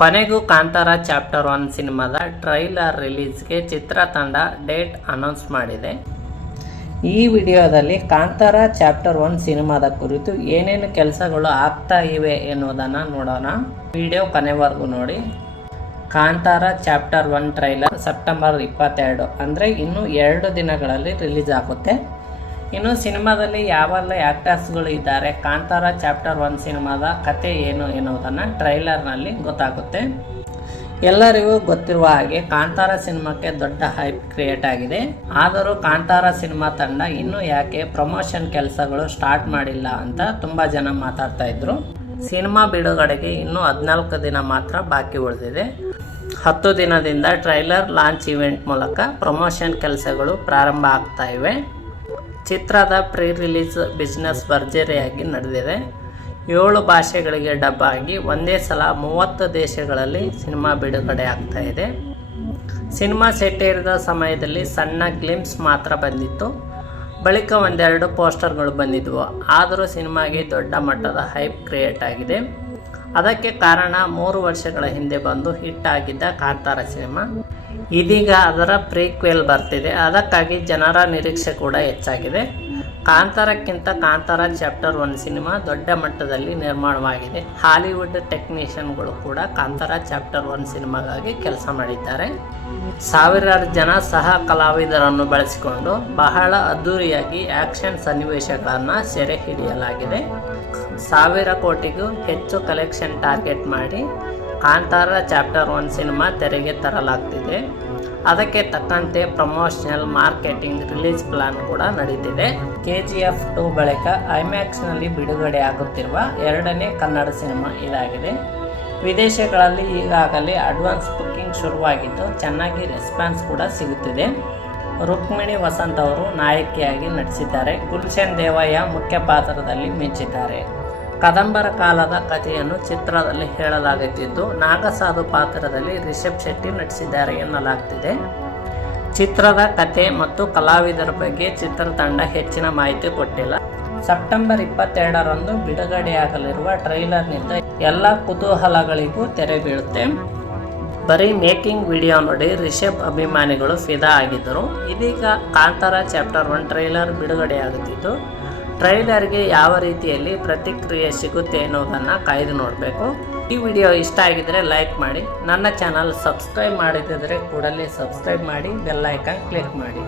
ಕೊನೆಗೂ ಕಾಂತಾರ ಚಾಪ್ಟರ್ 1 ಸಿನಿಮಾದ ಟ್ರೈಲರ್ ರಿಲೀಸ್ಗೆ ಚಿತ್ರತಂಡ ಡೇಟ್ ಅನೌನ್ಸ್ ಮಾಡಿದೆ. ಈ ವಿಡಿಯೋದಲ್ಲಿ ಕಾಂತಾರ ಚಾಪ್ಟರ್ 1 ಸಿನಿಮಾದ ಕುರಿತು ಏನೇನು ಕೆಲಸಗಳು ಆಗ್ತಾ ಇವೆ ಎನ್ನುವುದನ್ನು ನೋಡೋಣ. ವಿಡಿಯೋ ಕೊನೆವರೆಗೂ ನೋಡಿ. ಕಾಂತಾರ ಚಾಪ್ಟರ್ 1 ಟ್ರೈಲರ್ ಸೆಪ್ಟೆಂಬರ್ 22 ಅಂದರೆ ಇನ್ನು 2 ದಿನಗಳಲ್ಲಿ ರಿಲೀಸ್ ಆಗುತ್ತೆ. ಇನ್ನು ಸಿನಿಮಾದಲ್ಲಿ ಯಾವೆಲ್ಲ ಆ್ಯಕ್ಟರ್ಸ್ಗಳು ಇದ್ದಾರೆ, ಕಾಂತಾರ ಚಾಪ್ಟರ್ 1 ಸಿನಿಮಾದ ಕತೆ ಏನು ಎನ್ನುವುದನ್ನು ಟ್ರೈಲರ್ನಲ್ಲಿ ಗೊತ್ತಾಗುತ್ತೆ. ಎಲ್ಲರಿಗೂ ಗೊತ್ತಿರುವ ಹಾಗೆ ಕಾಂತಾರ ಸಿನಿಮಾಕ್ಕೆ ದೊಡ್ಡ ಹೈಪ್ ಕ್ರಿಯೇಟ್ ಆಗಿದೆ. ಆದರೂ ಕಾಂತಾರ ಸಿನಿಮಾ ತಂಡ ಇನ್ನೂ ಯಾಕೆ ಪ್ರಮೋಷನ್ ಕೆಲಸಗಳು ಸ್ಟಾರ್ಟ್ ಮಾಡಿಲ್ಲ ಅಂತ ತುಂಬ ಜನ ಮಾತಾಡ್ತಾ ಇದ್ರು. ಸಿನಿಮಾ ಬಿಡುಗಡೆಗೆ ಇನ್ನೂ 14 ದಿನ ಮಾತ್ರ ಬಾಕಿ ಉಳಿದಿದೆ. 10 ದಿನದಿಂದ ಟ್ರೈಲರ್ ಲಾಂಚ್ ಇವೆಂಟ್ ಮೂಲಕ ಪ್ರಮೋಷನ್ ಕೆಲಸಗಳು ಪ್ರಾರಂಭ ಆಗ್ತಾ ಇವೆ. ಚಿತ್ರದ ಪ್ರೀ ರಿಲೀಸ್ ಬಿಸ್ನೆಸ್ ಭರ್ಜರಿಯಾಗಿ ನಡೆದಿದೆ. 7 ಭಾಷೆಗಳಿಗೆ ಡಬ್ ಆಗಿ ಒಂದೇ ಸಲ 30 ದೇಶಗಳಲ್ಲಿ ಸಿನಿಮಾ ಬಿಡುಗಡೆ ಆಗ್ತಾ ಇದೆ. ಸಿನಿಮಾ ಸೆಟ್ಟೇರಿದ ಸಮಯದಲ್ಲಿ ಸಣ್ಣ ಗ್ಲಿಮ್ಸ್ ಮಾತ್ರ ಬಂದಿತ್ತು. ಬಳಿಕ ಒಂದೆರಡು ಪೋಸ್ಟರ್ಗಳು ಬಂದಿದ್ವು. ಆದರೂ ಸಿನಿಮಾಗೆ ದೊಡ್ಡ ಮಟ್ಟದ ಹೈಪ್ ಕ್ರಿಯೇಟ್ ಆಗಿದೆ. ಅದಕ್ಕೆ ಕಾರಣ 3 ವರ್ಷಗಳ ಹಿಂದೆ ಬಂದು ಹಿಟ್ ಆಗಿದ್ದ ಕಾಂತಾರ ಸಿನಿಮಾ. ಇದೀಗ ಅದರ ಪ್ರೀಕ್ವೆಲ್ ಬರ್ತಿದೆ. ಅದಕ್ಕಾಗಿ ಜನರ ನಿರೀಕ್ಷೆ ಕೂಡ ಹೆಚ್ಚಾಗಿದೆ. ಕಾಂತಾರಕ್ಕಿಂತ ಕಾಂತಾರ ಚಾಪ್ಟರ್ 1 ಸಿನಿಮಾ ದೊಡ್ಡ ಮಟ್ಟದಲ್ಲಿ ನಿರ್ಮಾಣವಾಗಿದೆ. ಹಾಲಿವುಡ್ ಟೆಕ್ನಿಷಿಯನ್ಗಳು ಕೂಡ ಕಾಂತಾರ ಚಾಪ್ಟರ್ 1 ಸಿನಿಮಾಗಾಗಿ ಕೆಲಸ ಮಾಡಿದ್ದಾರೆ. ಸಾವಿರಾರು ಜನ ಸಹ ಕಲಾವಿದರನ್ನು ಬಳಸಿಕೊಂಡು ಬಹಳ ಅದ್ದೂರಿಯಾಗಿ ಆ್ಯಕ್ಷನ್ ಸನ್ನಿವೇಶಗಳನ್ನು ಸೆರೆ ಹಿಡಿಯಲಾಗಿದೆ. 1000 ಕೋಟಿಗೂ ಹೆಚ್ಚು ಕಲೆಕ್ಷನ್ ಟಾರ್ಗೆಟ್ ಮಾಡಿ ಕಾಂತಾರ ಚಾಪ್ಟರ್ 1 ಸಿನಿಮಾ ತೆರೆಗೆ ತರಲಾಗ್ತಿದೆ. ಅದಕ್ಕೆ ತಕ್ಕಂತೆ ಪ್ರಮೋಷನಲ್, ಮಾರ್ಕೆಟಿಂಗ್, ರಿಲೀಸ್ ಪ್ಲಾನ್ ಕೂಡ ನಡೀತಿದೆ. KGF 2 ಬಳಿಕ ಐಮ್ಯಾಕ್ಸ್ನಲ್ಲಿ ಬಿಡುಗಡೆ ಆಗುತ್ತಿರುವ 2ನೇ ಕನ್ನಡ ಸಿನಿಮಾ ಇದಾಗಿದೆ. ವಿದೇಶಗಳಲ್ಲಿ ಈಗಾಗಲೇ ಅಡ್ವಾನ್ಸ್ ಬುಕ್ಕಿಂಗ್ ಶುರುವಾಗಿದ್ದು ಚೆನ್ನಾಗಿ ರೆಸ್ಪಾನ್ಸ್ ಕೂಡ ಸಿಗುತ್ತಿದೆ. ರುಕ್ಮಿಣಿ ವಸಂತ್ ಅವರು ನಾಯಕಿಯಾಗಿ ನಟಿಸಿದ್ದಾರೆ. ಗುಲ್ಶನ್ ದೇವಯ್ಯ ಮುಖ್ಯ ಪಾತ್ರದಲ್ಲಿ ಮಿಂಚಿದ್ದಾರೆ. ಕದಂಬರ ಕಾಲದ ಕಥೆಯನ್ನು ಚಿತ್ರದಲ್ಲಿ ಹೇಳಲಾಗುತ್ತಿದ್ದು, ನಾಗಸಾಧು ಪಾತ್ರದಲ್ಲಿ ರಿಷಬ್ ಶೆಟ್ಟಿ ನಟಿಸಿದ್ದಾರೆ ಎನ್ನಲಾಗ್ತಿದೆ. ಚಿತ್ರದ ಕಥೆ ಮತ್ತು ಕಲಾವಿದರ ಬಗ್ಗೆ ಚಿತ್ರತಂಡ ಹೆಚ್ಚಿನ ಮಾಹಿತಿ ಕೊಟ್ಟಿಲ್ಲ. ಸೆಪ್ಟೆಂಬರ್ 22ರಂದು ಬಿಡುಗಡೆಯಾಗಲಿರುವ ಟ್ರೈಲರ್ನಿಂದ ಎಲ್ಲ ಕುತೂಹಲಗಳಿಗೂ ತೆರೆ ಬೀಳುತ್ತೆ. ಬರೀ ಮೇಕಿಂಗ್ ವಿಡಿಯೋ ನೋಡಿ ರಿಷಬ್ ಅಭಿಮಾನಿಗಳು ಫಿದಾ ಆಗಿದ್ದರು. ಇದೀಗ ಕಾಂತಾರ ಚಾಪ್ಟರ್ 1 ಟ್ರೈಲರ್ ಬಿಡುಗಡೆಯಾಗುತ್ತಿದ್ದು, ಟ್ರೈಲರ್ಗೆ ಯಾವ ರೀತಿಯಲ್ಲಿ ಪ್ರತಿಕ್ರಿಯೆ ಸಿಗುತ್ತೆ ಎನ್ನುವುದನ್ನು ಕಾಯ್ದು ನೋಡಬೇಕು. ಈ ವಿಡಿಯೋ ಇಷ್ಟ ಆಗಿದರೆ ಲೈಕ್ ಮಾಡಿ. ನನ್ನ ಚಾನಲ್ ಸಬ್ಸ್ಕ್ರೈಬ್ ಮಾಡದಿದ್ದರೆ ಕೂಡಲೇ ಸಬ್ಸ್ಕ್ರೈಬ್ ಮಾಡಿ, ಬೆಲ್ ಐಕಾನ್ ಕ್ಲಿಕ್ ಮಾಡಿ.